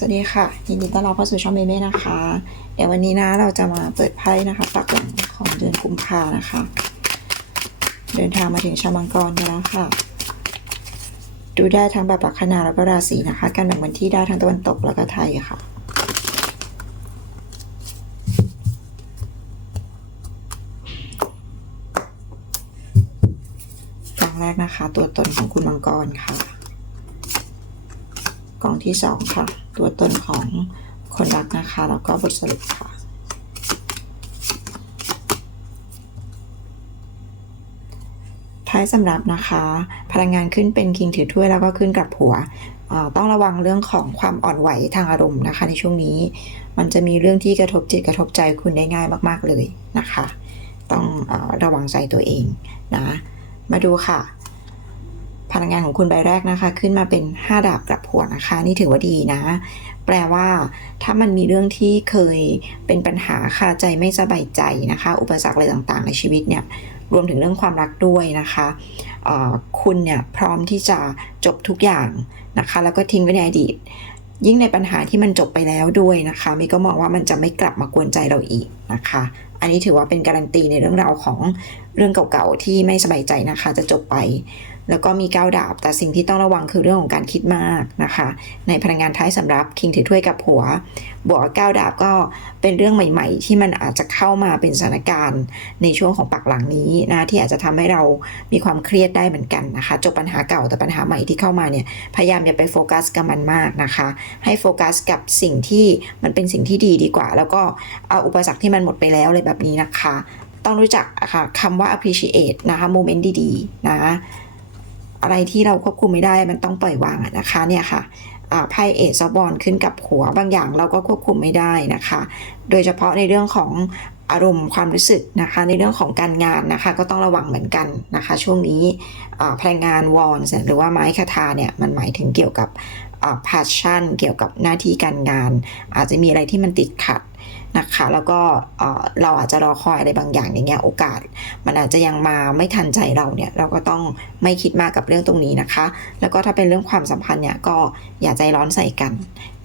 สวัสดีค่ะ ยินดีต้อนรับเข้าสู่ช่องเมเม่นะคะ เดี๋ยววันนี้นะเราจะมาเปิดไพ่นะคะปักหลังของเดือนกุมภานะคะ เดินทางมาถึงชาวมังกรกันแล้วค่ะ ดูได้ทั้งแบบลัคนาแล้วก็ราศีนะคะ การแบ่งวันที่ได้ทั้งตะวันตกแล้วก็ไทยค่ะกองแรกนะคะ ตัวตนของคุณมังกรค่ะ กองที่สองค่ะ ตัวตนของคนรักนะคะ แล้วก็บทสรุปค่ะ ท้ายสำหรับนะคะ พลังงานขึ้นเป็นคิงถือถ้วยแล้วก็ขึ้นกับหัวต้องระวังเรื่องของความอ่อนไหวทางอารมณ์นะคะ ในช่วงนี้ มันจะมีเรื่องที่กระทบจิตกระทบใจคุณได้ง่ายมาก ๆ เลยนะคะ ต้องออระวังใจตัวเองนะ มาดูค่ะ พลังงานของคุณใบแรกนะคะ ขึ้นมาเป็น 5 ดาบกลับ หัวนะคะ นี่ถือว่าดีนะ แปลว่า ถ้ามันมีเรื่องที่เคยเป็นปัญหาคาใจไม่สบายใจนะคะ อุปสรรคอะไรต่างๆ ในชีวิตเนี่ยรวมถึงเรื่องความรักด้วยนะคะคุณเนี่ยพร้อมที่จะจบทุกอย่างนะคะ แล้วก็ทิ้งไว้ในอดีต ยิ่งในปัญหาที่มันจบไปแล้วด้วยนะคะมิก็มองว่ามันจะไม่กลับมากวนใจเราอีกนะคะ อันนี้ถือว่าเป็นการันตีในเรื่องราวของเรื่องเก่าๆที่ไม่สบายใจนะคะ จะจบไป แล้วก็มีก้าวดาบ แต่สิ่งที่ต้องระวังคือเรื่องของการคิดมากนะคะ ในพลังงานท้ายสำรับคิงถือถ้วยกับหัว บวกก้าวดาบก็เป็นเรื่องใหม่ ๆ ที่มันอาจจะเข้ามาเป็นสถานการณ์ในช่วงของปักหลังนี้นะที่อาจจะทำให้เรามีความเครียดได้เหมือนกันนะคะ จบปัญหาเก่าแต่ปัญหาใหม่ที่เข้ามาเนี่ยพยายามอย่าไปโฟกัสกับมันมากนะคะ ให้โฟกัสกับสิ่งที่มันเป็นสิ่งที่ดีดีกว่า แล้วก็เอาอุปสรรคที่มันหมดไปแล้วเลยแบบนี้นะคะ ต้องรู้จักค่ะคำว่า appreciate นะคะโมเมนต์ดีๆ นะ อะไรที่เราควบคุมไม่ได้มันต้องปล่อยวางนะคะเนี่ยค่ะไพ่เอซบอลขึ้นกับหัวบางอย่างเราก็ควบคุมไม่ได้นะคะ โดยเฉพาะในเรื่องของอารมณ์ความรู้สึกนะคะ ในเรื่องของการงานนะคะ ก็ต้องระวังเหมือนกันนะคะ ช่วงนี้อ่าพลังงานวอนหรือว่าไม้คาทาเนี่ยมันหมายถึงเกี่ยวกับอ่า passion เกี่ยวกับหน้าที่การงาน อาจจะมีอะไรที่มันติดขัด นะคะ แล้วก็เราอาจจะรอคอยอะไรบางอย่างอย่างเงี้ยโอกาส มันอาจจะยังมาไม่ทันใจเราเนี่ยเราก็ต้องไม่คิดมากกับเรื่องตรงนี้นะคะ แล้วก็ถ้าเป็นเรื่องความสัมพันธ์เนี่ยก็อย่าใจร้อนใส่กัน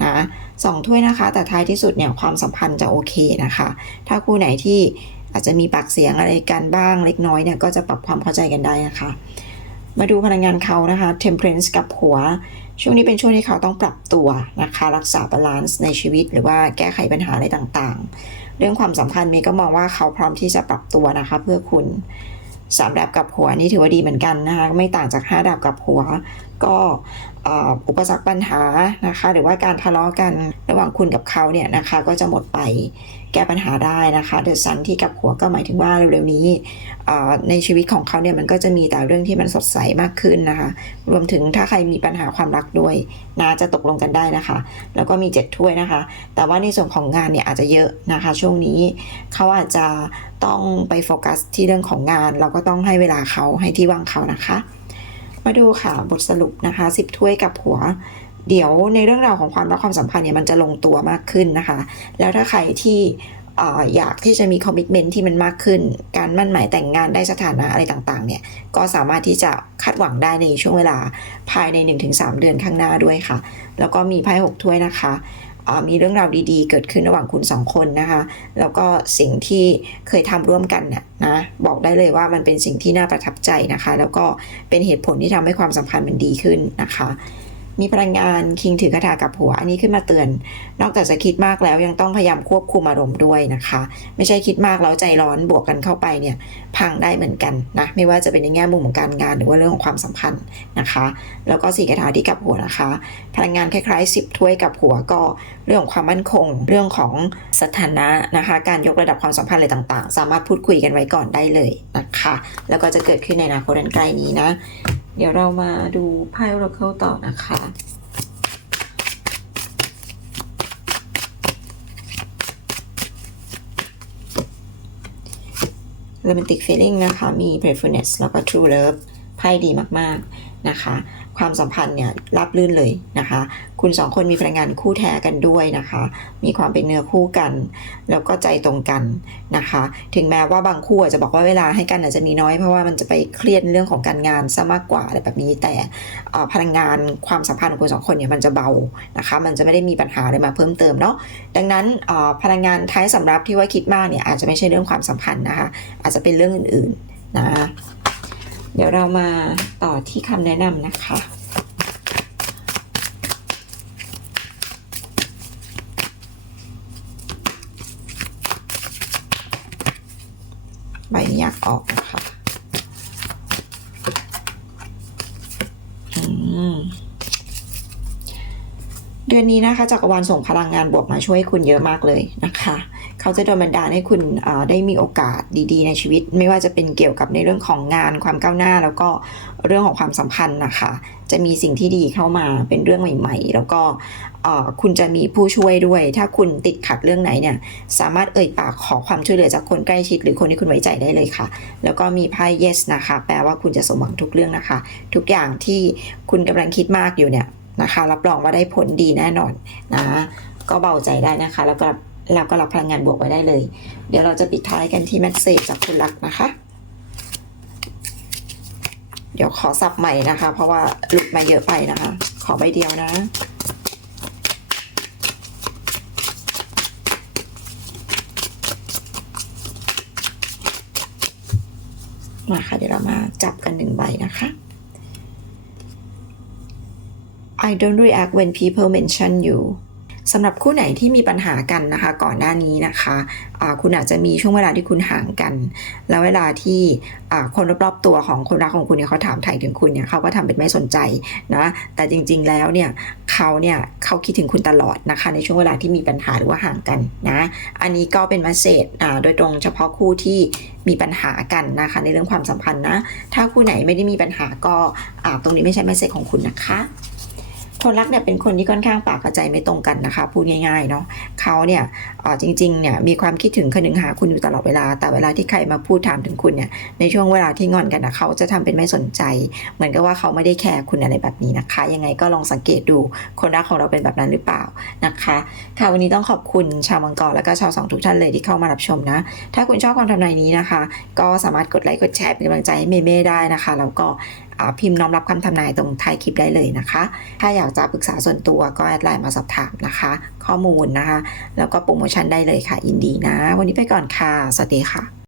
นะสองถ้วยนะคะ แต่ท้ายที่สุดเนี่ยความสัมพันธ์จะโอเคนะคะ ถ้าคู่ไหนที่อาจจะมีปากเสียงอะไรกันบ้างเล็กน้อยเนี่ยก็จะปรับความเข้าใจกันได้นะคะ มาดูพลังงานเขานะคะ Temperance กับหัว ช่วงนี้เป็นช่วงที่เขาต้องปรับตัวนะคะ รักษาบาลานซ์ในชีวิต หรือว่าแก้ไขปัญหาอะไรต่างๆ เรื่องความสัมพันธ์เมย์ก็มองว่าเขาพร้อมที่จะปรับตัวนะคะ เพื่อคุณสามดาบกับหัวนี่ถือว่าดีเหมือนกันนะคะไม่ต่างจากห้าดาบกับหัวก็อุปสรรคปัญหานะคะ หรือว่าการทะเลาะกันระหว่างคุณกับเขาเนี่ยนะคะ ก็จะหมดไปแก้ปัญหาได้นะคะเดอะซันที่กับหัวก็หมายถึงว่าเร็วๆนี้ในชีวิตของเขาเนี่ยมันก็จะมีแต่เรื่องที่มันสดใสมากขึ้นนะคะ รวมถึงถ้าใครมีปัญหาความรักด้วยนะจะตกลงกันได้นะคะ แล้วก็มีเจ็ดถ้วยนะคะ แต่ว่าในส่วนของงานเนี่ยอาจจะเยอะนะคะ ช่วงนี้เขาอาจจะต้องไปโฟกัสที่เรื่องของงาน เราก็ต้องให้เวลาเขาให้ที่ว่างเขานะคะ มาดูค่ะบทสรุปนะคะสิบถ้วยกับหัว เดี๋ยวในเรื่องราวของความรักความสัมพันธ์เนี่ยมันจะลงตัวมากขึ้นนะคะ แล้วถ้าใครที่ออยากที่จะมีคอมมิชเมนที่มันมากขึ้น การมั่นหมายแต่งงานได้สถานะอะไรต่างๆ เนี่ย ก็สามารถที่จะคาดหวังได้ในช่วงเวลาภายใน 1-3 เดือนข้างหน้าด้วยค่ะ แล้วก็มีไพ่หกถ้วยนะคะ มีเรื่องราวดีๆ เกิดขึ้นระหว่างคุณสองคนนะคะ แล้วก็สิ่งที่เคยทำร่วมกันน่ะนะบอกได้เลยว่ามันเป็นสิ่งที่น่าประทับใจนะคะ แล้วก็เป็นเหตุผลที่ทำให้ความสัมพันธ์มันดีขึ้นนะคะ มีพลังงานคิงถือกระถากับหัว อันนี้ขึ้นมาเตือน นอกจากจะคิดมากแล้วยังต้องพยายามควบคุมอารมณ์ด้วยนะคะ ไม่ใช่คิดมากแล้วใจร้อนบวกกันเข้าไปเนี่ยพังได้เหมือนกันนะไม่ว่าจะเป็นในแง่มุมของการงานหรือว่าเรื่องของความสัมพันธ์นะคะ แล้วก็สี่กระถาที่กับหัวนะคะ พลังงานคล้ายๆ 10 ถ้วยกับหัวก็เรื่องของความมั่นคง เรื่องของสถานะนะคะ การยกระดับความสัมพันธ์อะไรต่าง ๆ สามารถพูดคุยกันไว้ก่อนได้เลยนะคะ แล้วก็จะเกิดขึ้นในอนาคตอันใกล้นี้นะ เดี๋ยวเรามาดูไพ่โรเคิลต่อนะคะ romantic feeling นะคะ มี preference แล้วก็ true love ไพ่ดีมาก ๆ นะคะ ความสัมพันธ์เนี่ยรับลื่นเลยนะคะ คุณสองคนมีพลังงานคู่แท้กันด้วยนะคะ มีความเป็นเนื้อคู่กัน แล้วก็ใจตรงกันนะคะ ถึงแม้ว่าบางคู่อาจจะบอกว่าเวลาให้กันอาจจะมีน้อยเพราะว่ามันจะไปเครียดเรื่องของการงานซะมากกว่าอะไรแบบนี้ แต่พลังงานความสัมพันธ์ของคุณสองคนเนี่ยมันจะเบานะคะ มันจะไม่ได้มีปัญหาอะไรมาเพิ่มเติมเนาะ ดังนั้นพลังงานท้ายสำรับที่ว่าคิดมากเนี่ยอาจจะไม่ใช่เรื่องความสัมพันธ์นะคะ อาจจะเป็นเรื่องอื่นๆนะ เดี๋ยวเรามาต่อที่คำแนะนำนะคะ ใบนี้อยากออกนะคะเดือนนี้นะคะจักรวาลส่งพลังงานบวกมาช่วยคุณเยอะมากเลยนะคะ เขาจะโดนบันดาลให้คุณได้มีโอกาสดีๆ ในชีวิต ไม่ว่าจะเป็นเกี่ยวกับในเรื่องของงานความก้าวหน้า แล้วก็เรื่องของความสัมพันธ์นะคะ จะมีสิ่งที่ดีเข้ามาเป็นเรื่องใหม่ ๆ แล้วก็คุณจะมีผู้ช่วยด้วย ถ้าคุณติดขัดเรื่องไหนเนี่ยสามารถเอ่ยปากขอความช่วยเหลือจากคนใกล้ชิด หรือคนที่คุณไว้ใจได้เลยค่ะ แล้วก็มีไพ่ yes นะคะ แปลว่าคุณจะสมหวังทุกเรื่องนะคะ ทุกอย่างที่คุณกำลังคิดมากอยู่เนี่ยนะคะ รับรองว่าได้ผลดีแน่นอนนะก็เบาใจได้นะคะแล้วก็ แล้วก็รับพลังงานบวกไว้ได้เลย เดี๋ยวเราจะปิดท้ายกันที่แมสเซจจากคุณรักนะคะ เดี๋ยวขอสับใหม่นะคะ เพราะว่าหลุดมาเยอะไปนะคะ ขอใบเดียวนะมาค่ะเดี๋ยวเรามาจับกันหนึ่งใบนะคะ I don't react when people mention you สำหรับคู่ไหนที่มีปัญหากันนะคะ ก่อนหน้านี้นะคะะคุณอาจจะมีช่วงเวลาที่คุณห่างกัน แล้วเวลาที่คนรอบๆตัวของคนรักของคุณเนี่ยเขาถามถ่ถึงคุณเนี่ยเขาก็ทำเป็นไม่สนใจนะแต่จริง ๆแล้วเนี่ยเขาเนี่ยเขาคิดถึงคุณตลอดนะคะ ในช่วงเวลาที่มีปัญหาหรือว่าห่างกันนะอันนี้ก็เป็นมาเสจโดยตรงเฉพาะคู่ที่มีปัญหากันนะคะ ในเรื่องความสัมพันธ์นะถ้าคู่ไหนไม่ได้มีปัญหาก็ตรงนี้ไม่ใช่มาเสจของคุณนะคะ คนรักเนี่ยเป็นคนที่ค่อนข้างปากกับใจไม่ตรงกันนะคะ พูดง่ายๆเนาะเขาเนี่ยจริงๆเนี่ยมีความคิดถึงคนึงหาคุณอยู่ตลอดเวลา แต่เวลาที่ใครมาพูดถามถึงคุณเนี่ยในช่วงเวลาที่งอนกันนะเขาจะทำเป็นไม่สนใจ เหมือนกับว่าเขาไม่ได้แคร์คุณอะไรแบบนี้นะคะ ยังไงก็ลองสังเกตดูคนรักของเราเป็นแบบนั้นหรือเปล่านะคะค่ะวันนี้ต้องขอบคุณชาวมังกรและก็ชาวสองทุกท่านเลยที่เข้ามารับชมนะ ถ้าคุณชอบความทำนายนี้นะคะ ก็สามารถกดไลค์กดแชร์เป็นกำลังใจให้เมเม่ได้นะคะแล้วก็ พิมพ์น้อมรับคำทำนายตรงท้ายคลิปได้เลยนะคะ ถ้าอยากจะปรึกษาส่วนตัวก็แอดไลน์มาสอบถามนะคะ ข้อมูลนะคะ แล้วก็โปรโมชั่นได้เลยค่ะยินดีนะ วันนี้ไปก่อนค่ะ สวัสดีค่ะ